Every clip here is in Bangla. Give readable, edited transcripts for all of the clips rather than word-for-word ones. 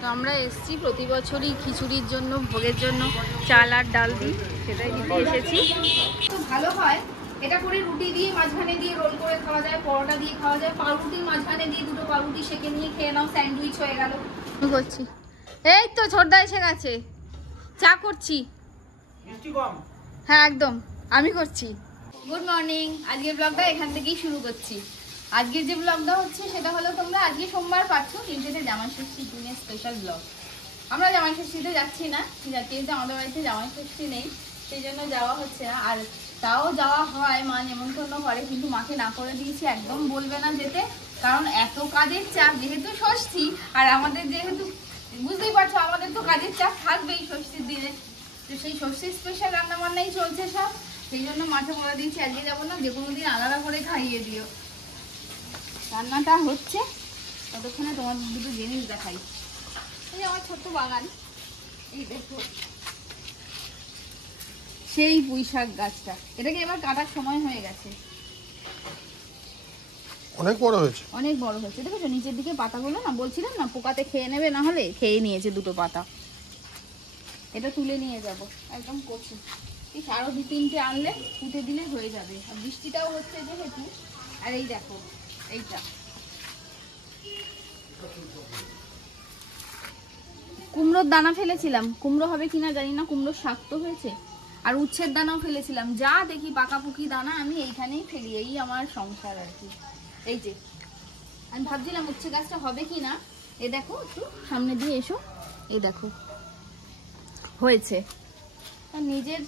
তো আমরা এসেছি প্রতি বছরই খিচুড়ির জন্য, ভোগের জন্য চাল আর ডাল দিই, সেটাই দিতে এসেছি। তো ভালো হয় এটা করে, রুটি দিয়ে মাঝখানে দিয়ে রোল করে খাওয়া যায়, পরোটা দিয়ে খাওয়া যায়, পাউরুটির মাঝখানে দিয়ে দুটো পাউরুটি সেকে নিয়ে খেয়ে নাও, স্যান্ডউইচ হয়ে গেল। কি করছি? এই তো ছোটদা এসে গেছে, চা করছি। হ্যাঁ একদম, আমি করছি। গুড মর্নিং, আজকের ব্লগটা এখান থেকেই শুরু করছি। আজকের যে ব্লগটা হচ্ছে সেটা হলো, তোমরা আজকে সোমবার পাচ্ছ, কিন্তু এটা জামাই ষষ্ঠীর দিনের স্পেশাল ব্লগ। আমরা জামাই ষষ্ঠীতে যাচ্ছি না, যেহেতু আমাদের বাড়িতে জামাই ষষ্ঠী নেই, সেই জন্য যাওয়া হচ্ছে না। আর তাও যাওয়া হয়, মা নেমন্তন্ন করে, কিন্তু মাকে না করে দিয়েছি, একদম বলবে না যেতে, কারণ এত কাজের চাপ, যেহেতু ষষ্ঠী আর আমাদের, যেহেতু বুঝতেই পারছো আমাদের তো কাজের চাপ থাকবেই ষষ্ঠীর দিনে, তো সেই ষষ্ঠীর স্পেশাল রান্নাবান্নাই চলছে সব, সেই জন্য মাকে বলে দিয়েছি আজকে যাবো না, যে কোনো দিন আলাদা করে খাইয়ে দিও। রান্নাটা হচ্ছে ততক্ষণে তোমাদের দুটো জিনিস দেখাই। এই আমার ছোট্ট বাগান, এই দেখো সেই পুঁই শাক গাছটা, এটাকে এবার কাটার সময় হয়ে গেছে, অনেক বড় হয়েছে, অনেক বড় হয়েছে। দেখেছো নিচের দিকে পাতাগুলো, না বলছিলাম না পোকাতে খেয়ে নেবে, না হলে খেয়ে নিয়েছে দুটো পাতা। এটা তুলে নিয়ে যাব, একদম কচি, এই আরো 2-3টে আনলে পুঁতে দিলে হয়ে যাবে। আর বৃষ্টিটাও হচ্ছে যেহেতু, আর এই দেখো এইটা কুমড়োর দানা ফেলেছিলাম, কুমড়ো হবে কিনা জানি না, কুমড়োর শাক তো হয়েছে। আর উচ্ছের দানাও ফেলেছিলাম, যা দেখি পাকাপুকি দানা আমি এইখানেই ফেলি, এই আমার সংসার আর কি। এই যে আমি ভাবছিলাম উচ্ছে গাছটা হবে কি না, এ দেখো একটু সামনে দিয়ে এসো, এই দেখো হয়েছে। আর নিজের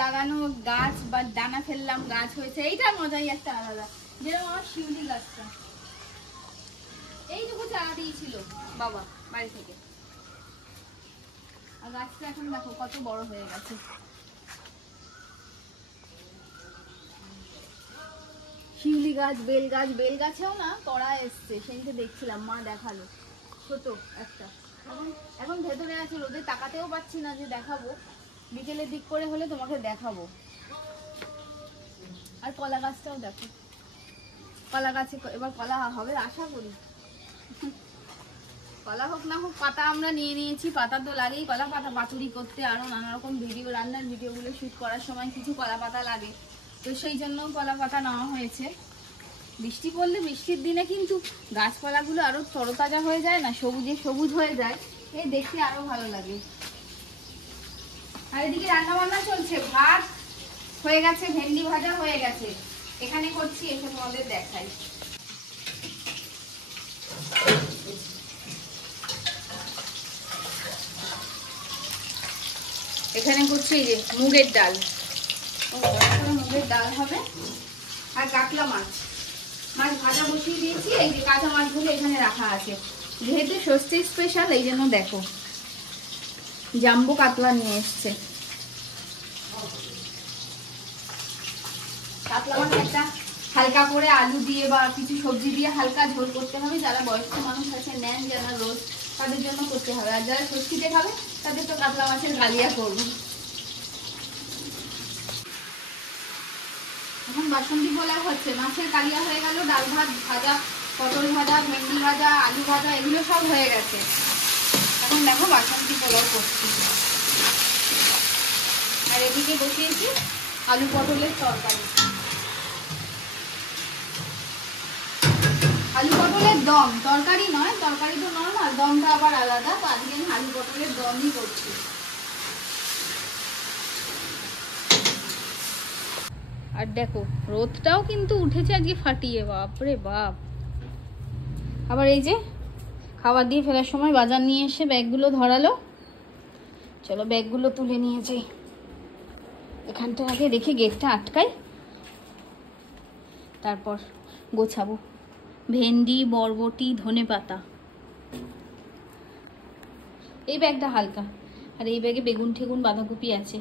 লাগানো গাছ বা দানা ফেললাম, গাছ হয়েছে, এইটার মজাই একটা আলাদা। যেরকম আমার শিউলি গাছটা এইটুকু চারা দিয়েছিল বাবা বাড়ি থেকে, আর গাছটা এখন দেখো কত বড় হয়ে গেছে। শিউলি গাছ, বেল গাছ, বেল গাছেও না কড়া এসছে, সেদিকে দেখছিলাম, মা দেখালো ছোট একটা, এখন ভেতরে আছে, রোদে তাকাতেও পাচ্ছি না যে দেখাবো, বিকেলের দিক করে হলে তোমাকে দেখাবো। আর কলা গাছটাও দেখো, কলা গাছে এবার কলা হবে আশা করি, কলা হোক না হোক পাতা আমরা নিয়ে নিয়েছি, পাতা তো লাগেই, কলা পাতা পাতুরি করতে, আরো নানা রকম ভিডিও, রান্নার ভিডিওগুলো শুট করার সময় কিছু কলা পাতা লাগে, তো সেই জন্য কলা পাতা নেওয়া হয়েছে। বৃষ্টি পড়লে, বৃষ্টির দিনে কিন্তু গাছপালাগুলো আরো তরতাজা হয়ে যায় না, সবুজে সবুজ হয়ে যায়, এই দেখতে আরো ভালো লাগে। আর এদিকে রান্না বান্না চলছে, ভাত হয়ে গেছে, ভেন্ডি ভাজা হয়ে গেছে, এখানে করছি, এসে তোমাদের দেখাই। এখানে করছি এই যে মুগের ডাল, মুগের ডাল হবে, আর কাতলা মাছ ভাজা বসিয়ে দিয়েছি। এই যে কাঁচা মাছগুলো এখানে রাখা আছে, যেহেতু ষষ্ঠী স্পেশাল, এই জন্য দেখো জাম্বো কাতলা নিয়ে এসছে। কাতলা মাছ একটা হালকা করে আলু দিয়ে বা কিছু সবজি দিয়ে হালকা ঝোল করতে হবে, যারা বয়স্ক মানুষ আছে নেন যারা রোজ, তাদের জন্য করতে হবে, আর যারা ষষ্ঠীতে খাবে তাদের তো কাতলা মাছের গালিয়া করবো। এখন বাসন্তী পোলাও হচ্ছে, মাছের কালিয়া হয়ে গেল, ডাল ভাত, ভাজা, পটল ভাজা, ভেন্ডি ভাজা, আলু ভাজা, এগুলো সব হয়ে গেছে। এখন দেখো বাসন্তী পোলাও করছি, আর এদিকে বসিয়েছি আলু পটলের তরকারি, আলু পটলের দম, তরকারি নয়, তরকারি তো নর্মাল, দমটা আবার আলাদা, তো আজকে আমি আলু পটলের দমই করছি। আর দেখো রোদটাও কিন্তু উঠেছে আজকে ফাটিয়ে, বাপরে বাপ। আবার এই যে খাবার দিয়ে ফেরার সময় বাজার নিয়ে এসে ব্যাগগুলো ধরালো, চলো ব্যাগগুলো তুলে নিয়ে যাই। এখানটা আগে রেখে গেটটা আটকাই, তারপর গোছাবো। ভেন্ডি, বরবটি, ধনেপাতা, এই ব্যাগটা হালকা, আর এই ব্যাগে বেগুন ঠেগুন বাঁধাকপি আছে।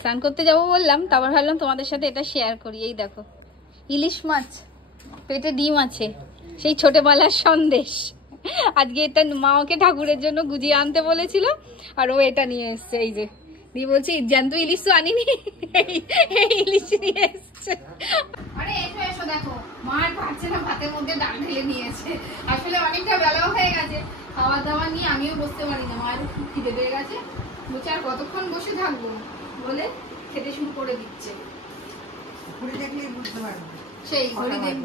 স্নান করতে যাবো বললাম, তারপর ভাবলাম তোমাদের সাথে এটা শেয়ার করি। এই দেখো ইলিশ মাছ, পেটে ডিম আছে, সেই ছোটবেলার সন্দেশ। আজকে এটা মা ওকে ঠাকুরের জন্য গুজিয়ে আনতে বলেছিল, আর ও এটা নিয়ে এসছে। এই যে দিয়ে বলছি জ্যান্ত ইলিশ তো আনিনি, এই ইলিশ নিয়ে এসছে। আরে এসো এসো, দেখো মা আর পারছে না ভাতের মধ্যে ডাল ঢেলে নিয়েছে, আসলে অনেকটা বেলাও হয়ে গেছে, খাওয়া দাওয়া নিয়ে আমিও বসতে পারি না, মায়ের খুব খিদে পেয়ে গেছে, বলছে আর কতক্ষণ বসে থাকবো বলে খেতে শুরু করে দিচ্ছে। ঘড়ি দেখলেই বুঝতে পারবে, সেই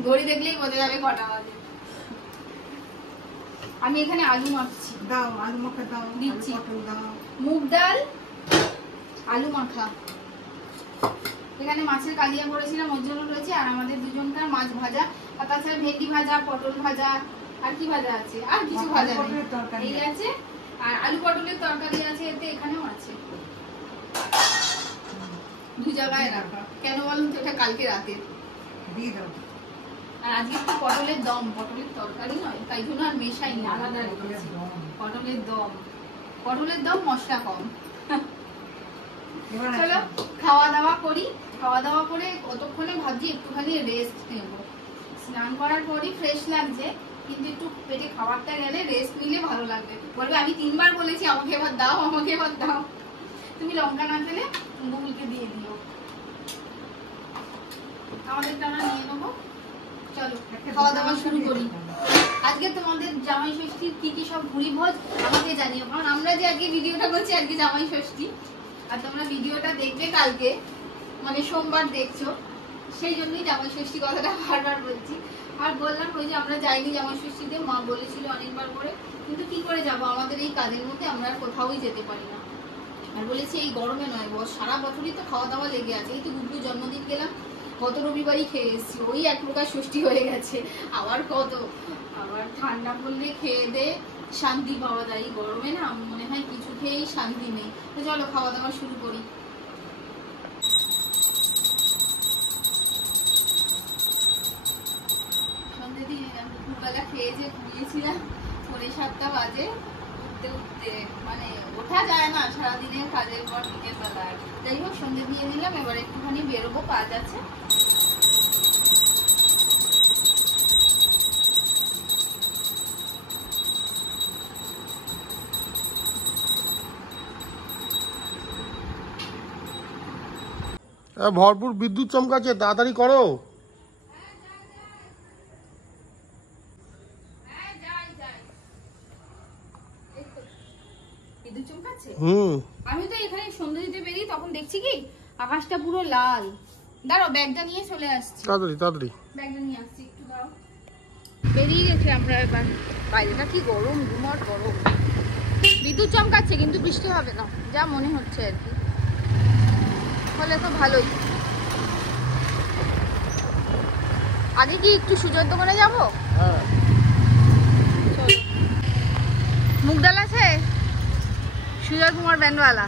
ঘড়ি দেখলেই বোঝা যাবে কটা বাজে। আমি এখানে আলু মাখছি। দাও আলু মাখা দাও, দিচ্ছি। পটল দাও, মুগ ডাল, আলু মাখা। এখানে মাছের কালিয়া করেছিলাম ওর জন্য রয়েছে, আর আমাদের দুজনকার মাছ ভাজা, আর তাছাড়া ভেন্ডি ভাজা, পটল ভাজা, আর কি ভাজা আছে, আর কিছু ভাজা নেই, এই আছে। আর আলু পটলের তরকারি আছে এতে, এখানেও আছে, দু জায়গায় রাখা। কেন বলুন তো, এটা কালকে রাতে দিয়ে দাও। আর আজকে একটু পটলের দম, পটলের তরকারি নয়, তাই জন্য আর মেশাইনি, আলাদা রেখেছি। পটলের দম, পটলের দম মশলা কম। চলো খাওয়া দাওয়া করি। খাওয়া দাওয়া করে কতক্ষণে ভাবছি একটুখানি রেস্ট নেব। স্নান করার পরই ফ্রেশ লাগছে, কিন্তু একটু পেটে খাবারটা গেলে রেস্ট নিলে ভালো লাগবে। বলবে আমি 3 বার বলেছি আমাকে এবার দাও, আমাকে এবার দাও। তুমি লঙ্কা না খেলে গুগলকে দিয়ে দিও, আমাদেরটা আমরা নিয়ে নেবো। চলো খাওয়া দাওয়া শুরু করি। আজকে তোমাদের জামাই ষষ্ঠীর কি কি সব ভুরি ভোজ আমাকে জানিও, কারণ আমরা যে আজকে ভিডিওটা করছি আজকে জামাই ষষ্ঠী, আর তোমরা ভিডিওটা দেখবে কালকে, মানে সোমবার দেখছো, সেই জন্যই জামাই ষষ্ঠী কথাটা বারবার বলছি। আর বললাম ওই যে আমরা যাইনি জামাই ষষ্ঠীতে, মা বলেছিল অনেকবার করে, কিন্তু কি করে যাব, আমাদের এই কাজের মধ্যে আমরা কোথাওই যেতে পারি না। আর বলেছি এই গরমে নয়, সারা বছরই তো খাওয়া দাওয়া লেগে আছে। এই তো গুগলুর জন্মদিন গেলাম, গত রবিবারই খেয়ে এসেছি, ওই এক প্রকার ষষ্ঠী হয়ে গেছে। আবার ঠান্ডা পড়লে খেয়ে দে শান্তি পাওয়া যায়, এই গরমে না মনে হয় কিছু খেয়েই শান্তি নেই। তো চলো খাওয়া দাওয়া শুরু করি। সন্ধ্যে দিয়ে দুপুরবেলা খেয়ে যে ঘুমিয়েছিলাম 7:30 বাজে, উঠতে উঠতে মানে ওঠা যায় না সারাদিনের কাজের পর বিকেল বেলা। যাই হোক সন্ধ্যে দিয়ে নিলাম, এবার একটুখানি বেরোবো, কাজ আছে। ভরপুর বিদ্যুৎ চমকাচ্ছে, তাড়াতাড়ি করো। বিদ্যুৎ চমকাচ্ছে? আমি তো এখানে সন্ধ্যে দিতে বেরিয়ে তখন দেখছি কি আকাশটা পুরো লাল। দাঁড়াও ব্যাগটা নিয়ে চলে আসছি, তাড়াতাড়ি তাড়াতাড়ি ব্যাগটা নিয়ে আসছি, একটু দাও। বেরিয়ে গেছি আমরা এবার। বাইরেটা কি গরম, গুমর গরম। বিদ্যুৎ চমকাচ্ছে কিন্তু বৃষ্টি হবে না যা মনে হচ্ছে আর কি, হলে তো ভালোই। আগে কি একটু সুজোর দোকানে যাবো? চলো। মুগ ডাল আছে? সুজয় কুমার ব্যান্ডওয়ালা,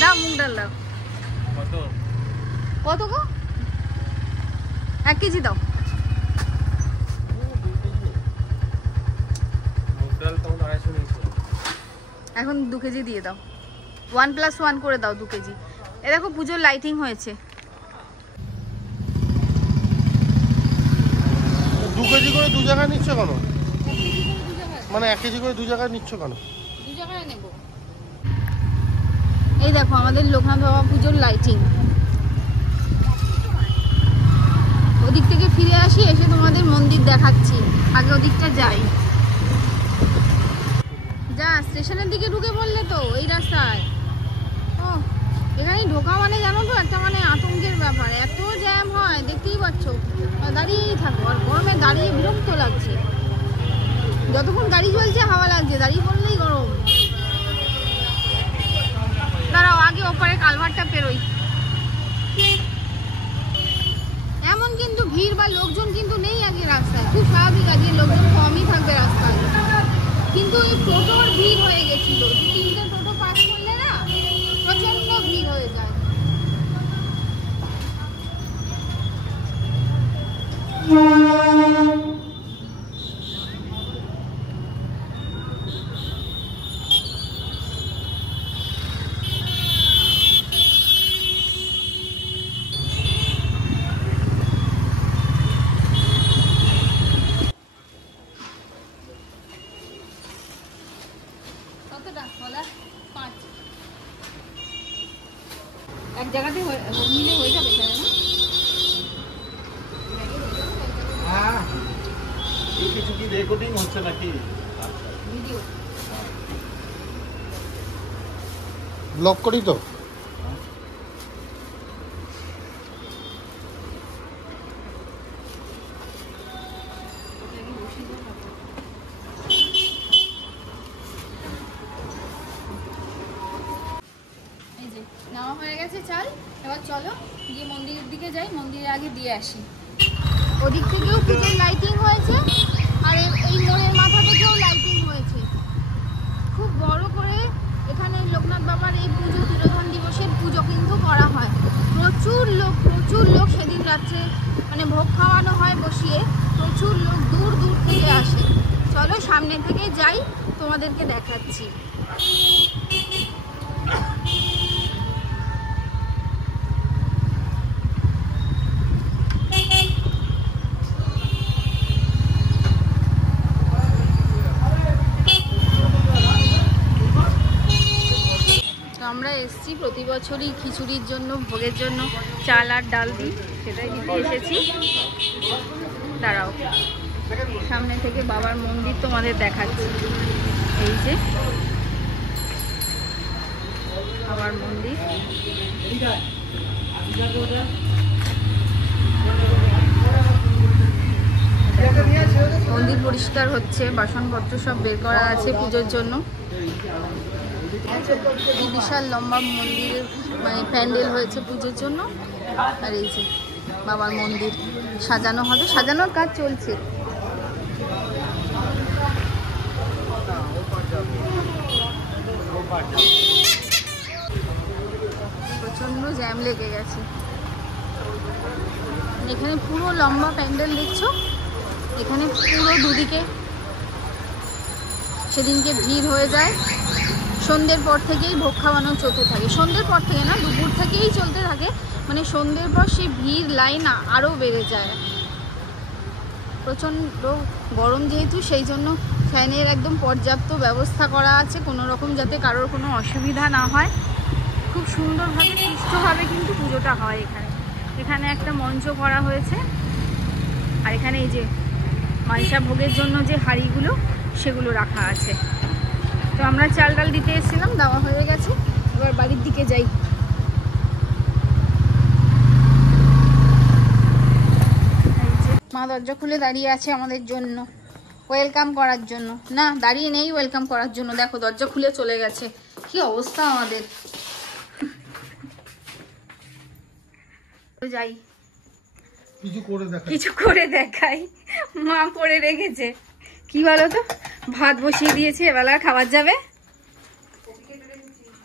দাও মুগ ডাল দাও। কত গো? 1 কেজি দাও। এখন 2 কেজি দিয়ে দাও, 1+1 করে দাও 2 কেজি। এ দেখো পুজোর লাইটিং হয়েছে। 2 কেজি করে 2 জায়গায় নিচ্ছ কেন? মানে 1 কেজি করে 2 জায়গায় নিচ্ছ কেন? 2 জায়গায় নেব। এই দেখো আমাদের লোকনাথ বাবা পুজোর লাইটিং। ওদিক থেকে ফিরে আসি, এসে তোমাদের মন্দির দেখাচ্ছি। আগে ওদিকটা যাই। যা স্টেশনের দিকে ঢুকে পড়লে তো এই রাস্তায়। ও এখানে ঢোকা মানে জানো তো একটা মানে আতঙ্কের ব্যাপার, এত জ্যাম হয় দেখতেই পাচ্ছ। দাঁড়িয়েই থাকো, আর গরমে দাঁড়িয়ে বিরক্ত লাগছে। যতক্ষণ গাড়ি চলছে হাওয়া লাগছে, দাঁড়িয়ে পড়লেই গরম। দাঁড়াও আগে ওপারে কালভারটা পেরোই। এমন কিন্তু ভিড় বা লোকজন কিন্তু নেই আজকে রাস্তায়, খুব স্বাভাবিক, আজকে লোকজন কমই থাকবে রাস্তায়। কিন্তু ওই টোটোর ভিড় হয়ে গেছিল, 2-3টে টোটো পাস করলে না প্রচন্ড ভিড় হয়ে যায়। এক জায়গাতে মিলে হয়ে যাবে এখানে না? হ্যাঁ, কিছু কি রেকর্ডিং হচ্ছে নাকি? ভিডিও। ব্লক করি তো। এই যে নেওয়া হয়ে গেছে চাল, এবার চলো গিয়ে মন্দিরের দিকে যাই, মন্দিরের আগে দিয়ে আসি। ওদিক থেকেও পুজোর লাইটিং হয়েছে আর এই মোড়ের মাথা থেকেও লাইটিং হয়েছে খুব বড় করে। এখানে লোকনাথ বাবার এই পুজো, তিরোধান দিবসের পুজো কিন্তু করা হয়। প্রচুর লোক সেদিন রাত্রে মানে ভোগ খাওয়ানো হয় বসিয়ে, প্রচুর লোক দূর দূর থেকে আসে। চলো সামনে থেকে যাই, তোমাদেরকে দেখাচ্ছি। আমরা এসেছি প্রতি বছরই খিচুড়ির জন্য, ভোগের জন্য চাল আর ডাল দিই, সেটাই দিতে এসেছি। দাঁড়াও, সামনে থেকে বাবার মন্দির তোমাদের দেখাচ্ছি। এই যে বাবার মন্দির, মন্দির পরিষ্কার হচ্ছে, বাসনপত্র সব বের করা আছে পুজোর জন্য। এই বিশাল লম্বা মন্দিরের মানে প্যান্ডেল হয়েছে পুজোর জন্য। আর এই যে বাবার মন্দির সাজানো হবে, সাজানোর কাজ চলছে। প্রচন্ড জ্যাম লেগে গেছে এখানে, পুরো লম্বা প্যান্ডেল দেখছো, এখানে পুরো দুদিকে সেদিনকে ভিড় হয়ে যায়। সন্ধ্যের পর থেকেই ভোগ খাওয়ানো চলতে থাকে, সন্ধ্যের পর থেকে না, দুপুর থেকেই চলতে থাকে। মানে সন্ধ্যের পর সেই ভিড় লাইন আরও বেড়ে যায়। প্রচণ্ড গরম যেহেতু, সেই জন্য ফ্যানের একদম পর্যাপ্ত ব্যবস্থা করা আছে, কোনো রকম যাতে কারোর কোনো অসুবিধা না হয়। খুব সুন্দরভাবে সুষ্ঠুভাবে কিন্তু পুজোটা হয় এখানে। এখানে একটা মঞ্চ করা হয়েছে, আর এখানে এই যে মাইশা ভোগের জন্য যে হাঁড়িগুলো সেগুলো রাখা আছে। তো আমরা চাল ডাল দিতে এসেছিলাম, দেওয়া হয়ে গেছে, এবার বাড়ির দিকে যাই। মা দরজা খুলে দাঁড়িয়ে আছে আমাদের জন্য, ওয়েলকাম করার জন্য। না, দাঁড়িয়ে নেই, ওয়েলকাম করার জন্য। দেখো দরজা খুলে চলে গেছে, কি অবস্থা আমাদের। যাই কিছু করে দেখাই, মা করে রেখেছে। কি বলো তো, ভাত বসিয়ে দিয়েছে, এবেলা খাবার যাবে।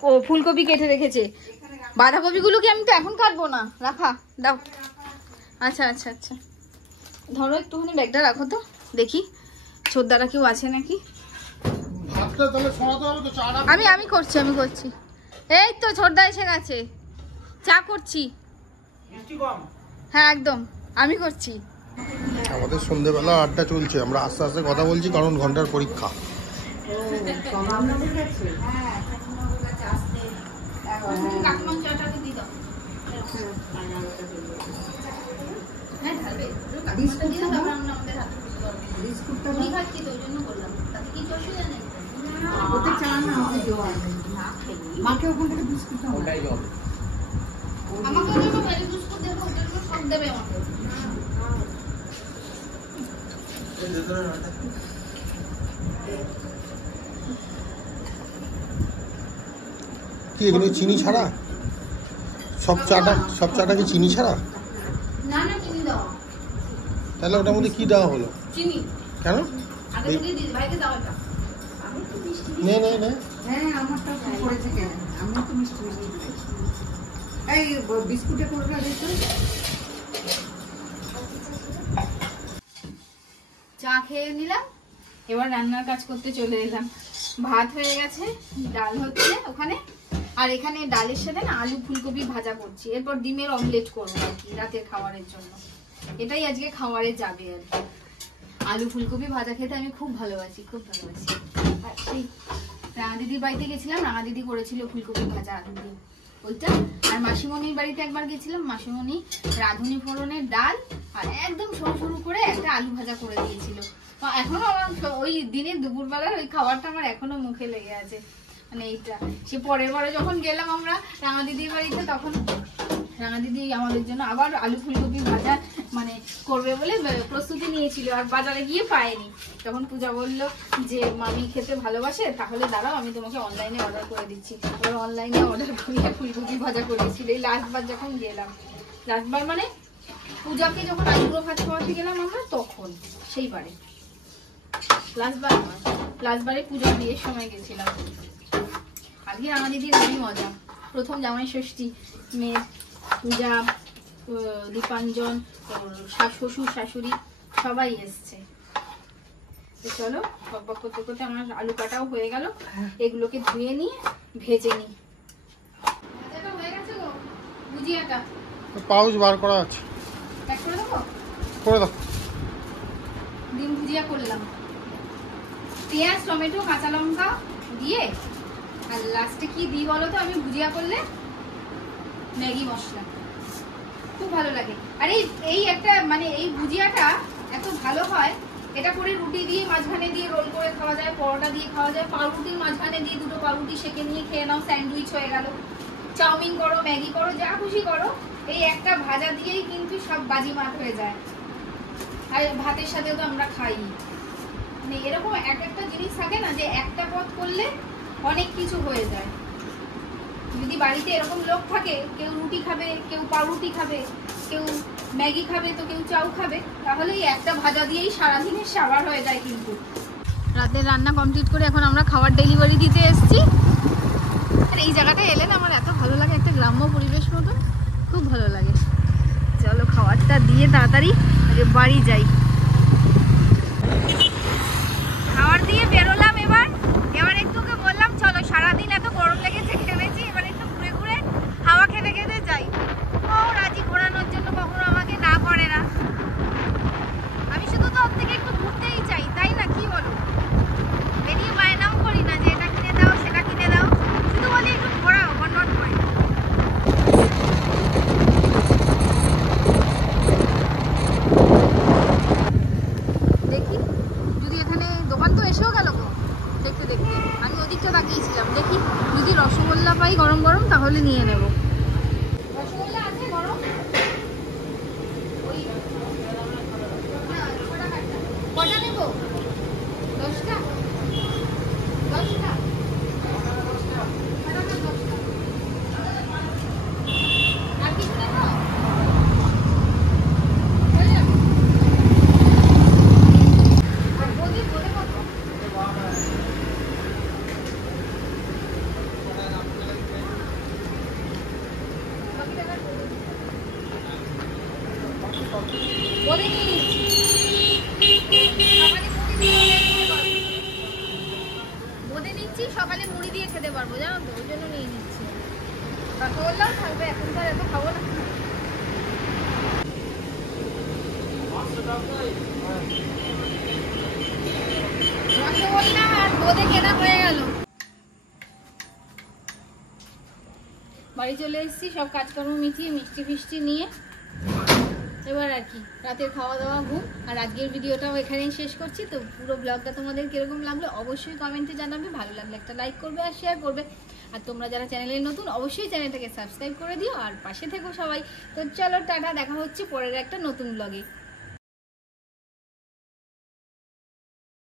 ও ফুলকপি কেটে রেখেছে, বাঁধাকপিগুলো কি আমি তো এখন কাটবো না, রাখা দাও। আচ্ছা আচ্ছা আচ্ছা, ধরো একটুখানি ব্যাগটা রাখো তো, দেখি ছোটদারা কেউ আছে নাকি। আমি করছি। এই তো ছোটদা এসে গেছে, চা করছি। হ্যাঁ একদম, আমি করছি। আমাদের সন্ধ্যেবেলা আড্ডা চলছে, আমরা আস্তে আস্তে কথা বলছি কারণ ঘন্টার পরীক্ষা। মাকে ওখান থেকে বিস্কুট আমাকে বিস্কুট দেবো, সব দেবে আমাকে। কি এগুলো চিনি ছাড়া? সব চাটা কি চিনি ছাড়া? না না, চিনি দাও। তাহলে ওটার মধ্যে কি দেওয়া হলো? চিনি কেন? আগে থেকে দিই, ভাইকে দাও এটা। নে। হ্যাঁ, আমারটাও কি করেছে কেন? আমি তো মিষ্টি করেছি। এই বিস্কুটে করবে দেখো। চা খেয়ে নিলাম, এবার রান্নার কাজ করতে চলে এলাম। ভাত হয়ে গেছে, ডাল হচ্ছে ওখানে, আর এখানে ডালের সাথে না আলু ফুলকপি ভাজা করছি। এরপর ডিমের অমলেট করবো আর কি রাতের খাবারের জন্য। এটাই আজকে খাবারে যাবে আর কি। আলু ফুলকপি ভাজা খেতে আমি খুব ভালোবাসি। আর সেই রাঙা দিদির বাড়িতে গেছিলাম, রাঙা দিদি করেছিল ফুলকপি ভাজা আলু দিয়ে ওইটা। আর মাসিমণির বাড়িতে একবার গেছিলাম, মাসিমণি রাঁধুনি ফোড়নের ডাল আর একদম সরু সরু করে একটা আলু ভাজা করে দিয়েছিল। এখনো আমার ওই দিনের দুপুরবেলার ওই খাবারটা আমার এখনো মুখে লেগে আছে, মানে এইটা। সে পরের বারে যখন গেলাম আমরা রাঙা দিদির বাড়িতে, তখন রাঙা দিদি আমাদের জন্য আবার আলু ফুলকপি ভাজা মানে করবে বলে প্রস্তুতি নিয়েছিল, আর বাজারে গিয়ে পায়নি। তখন পূজা বললো যে মামি খেতে ভালোবাসে, তাহলে দাঁড়াও আমি তোমাকে অনলাইনে অর্ডার করে দিচ্ছি। এবার অনলাইনে অর্ডার করিয়ে ফুলকপি ভাজা করেছিল এই লাস্টবার যখন গেলাম। লাস্টবার মানে পূজাকে যখন আইব্রো ভাত খাওয়াতে গেলাম আমরা, তখন সেইবারে লাস্টবারে পূজা বিয়ের সময় গেছিলাম। আজকে রাঙা দিদির অনেক মজা, প্রথম জামাই ষষ্ঠী, মেয়ে পূজা, দীপাঞ্জন, শ্বশুর শাশুড়ি সবাই এসছে। তো চলো বকবক করতে করতে আমার আলু কাটাও হয়ে গেল, এগুলোকে ধুয়ে নিয়ে ভেজে নিই। ভাজাটা হয়ে গেছে গো, ভুজিয়াটা পাউচ বার করা আছে, প্যাক করে দেবো। করে দাও। ডিম ভুজিয়া করলাম, পেঁয়াজ টমেটো কাঁচা লঙ্কা দিয়ে, আর লাস্টে কি দিই বলো তো আমি ভুজিয়া করলে? ম্যাগি মশলা, খুব ভালো লাগে। আর এই একটা মানে এই ভুজিয়াটা এত ভালো হয়, এটা করে রুটি দিয়ে মাঝখানে দিয়ে রোল করে খাওয়া যায়, পরোটা দিয়ে খাওয়া যায়, পাউরুটির মাঝখানে দিয়ে দুটো পাউরুটি সেঁকে নিয়ে খেয়ে নাও, স্যান্ডউইচ হয়ে গেল। চাউমিন করো, ম্যাগি করো, যা খুশি করো, এই একটা ভাজা দিয়েই কিন্তু সব বাজিমাত হয়ে যায়। আর ভাতের সাথে তো আমরা খাই, মানে এরকম এক একটা জিনিস থাকে না যে একটা পদ করলে অনেক কিছু হয়ে যায়। যদি বাড়িতে এরকম লোক থাকে, কেউ রুটি খাবে, কেউ পাউরুটি খাবে, কেউ ম্যাগি খাবে, তো কেউ চাউ খাবে, তাহলে এই একটা ভাজা দিয়েই সারাদিনের সাবার হয়ে যায়। কিন্তু রাতের রান্না কমপ্লিট করে এখন আমরা খাবার ডেলিভারি দিতে এসেছি। আর এই জায়গাটা এলে না আমার এত ভালো লাগে, একটা গ্রাম্য পরিবেশ মতন, খুব ভালো লাগে। চলো খাবারটা দিয়ে তাড়াতাড়ি বাড়ি যাই। খাবার দিয়ে বেরোলাম, এবার একটুকে বললাম চলো, সারাদিন এত গরম লেগেছে, খেলেছি, এবার একটু ঘুরে ঘুরে হাওয়া খেতে খেতে যাই। ও রাজি ঘোরানোর জন্য কখনো আমাকে না করে না, আমি শুধু তো ওর থেকে একটু ঘুরতেই চাই, তাই না? কি বলো? বেরিয়ে বায়নাও করি না যে এটা কিনে দাও সেটা কিনে দাও, শুধু বলি একটু ঘোরাও, বনবন করে। দেখি যদি এখানে দোকান তো এসেও গেল গো, দেখতে দেখতে আমি ওদিকটা তাকিয়েছিলাম, দেখি যদি রসগোল্লা পাই গরম গরম তাহলে নিয়ে নেব। রসগোল্লা আছে গরম? কটা নেব? 10টা? 10টা? আর কিছু নেব? হয়ে যাবে? আর বলি বলে কত? বলে নিয়ে নিচ্ছি, সকালে মুড়ি দিয়ে খেতে পারবো, জানো তো, ওই জন্য নিয়ে নিচ্ছি। রসগোল্লাও থাকবে, এখন তো আর এত খাবো না। রসগোল্লা আর বোঁদে কেনা হয়ে গেল। বাড়ি চলে এসেছি, সব কাজকর্ম মিটিয়ে মিষ্টি ফিষ্টি নিয়ে এবার আর কি রাতের খাওয়া দাওয়া, ঘুম। আর আজকের ভিডিওটাও এখানেই শেষ করছি। তো পুরো ব্লগটা তোমাদের কিরকম লাগলো অবশ্যই কমেন্টে জানাবে, ভালো লাগলে একটা লাইক করবে আর শেয়ার করবে। আর তোমরা যারা চ্যানেলে নতুন অবশ্যই চ্যানেলটাকে সাবস্ক্রাইব করে দিও আর পাশে থেকো সবাই। তো চলো টাটা, দেখা হচ্ছে পরের একটা নতুন ব্লগে।